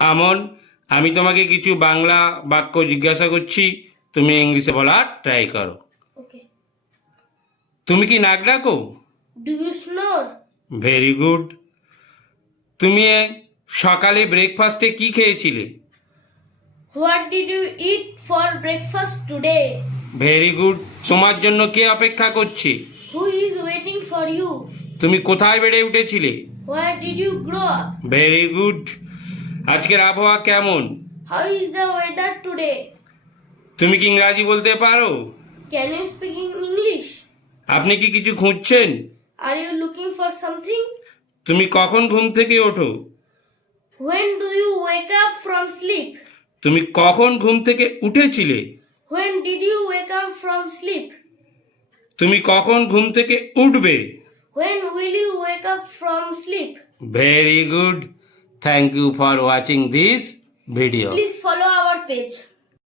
আমন, আমি তোমাকে কিছু বাংলা বাক্য জিজ্ঞাসা করছি, তুমি ইংলিশে বলার ট্রাই করো। Okay. তুমি কি নাক ডাকো? Do you snore? Very good. তুমি সকালে ব্রেকফাস্টে কি খেয়েছিলে? What did you eat for breakfast today? Very good. তোমার জন্য কে অপেক্ষা করছে? Who is waiting for you? তুমি কোথায় বেড়ে উঠেছিলে? Where did you grow up? Very good. আজকের আবহাওয়া কেমন? How is the weather today? তুমি কি ইংরাজি বলতে পারো? Can you speak in English? আপনি কি কিছু খুঁজছেন? Are you looking for something? তুমি কখন ঘুম থেকে ওঠো? When do you wake up from sleep? তুমি কখন ঘুম থেকে উঠেছিলে? When did you wake up from sleep? তুমি কখন ঘুম থেকে উঠবে? When will you wake up from sleep? Very good. Thank you for watching this video. Please follow our page.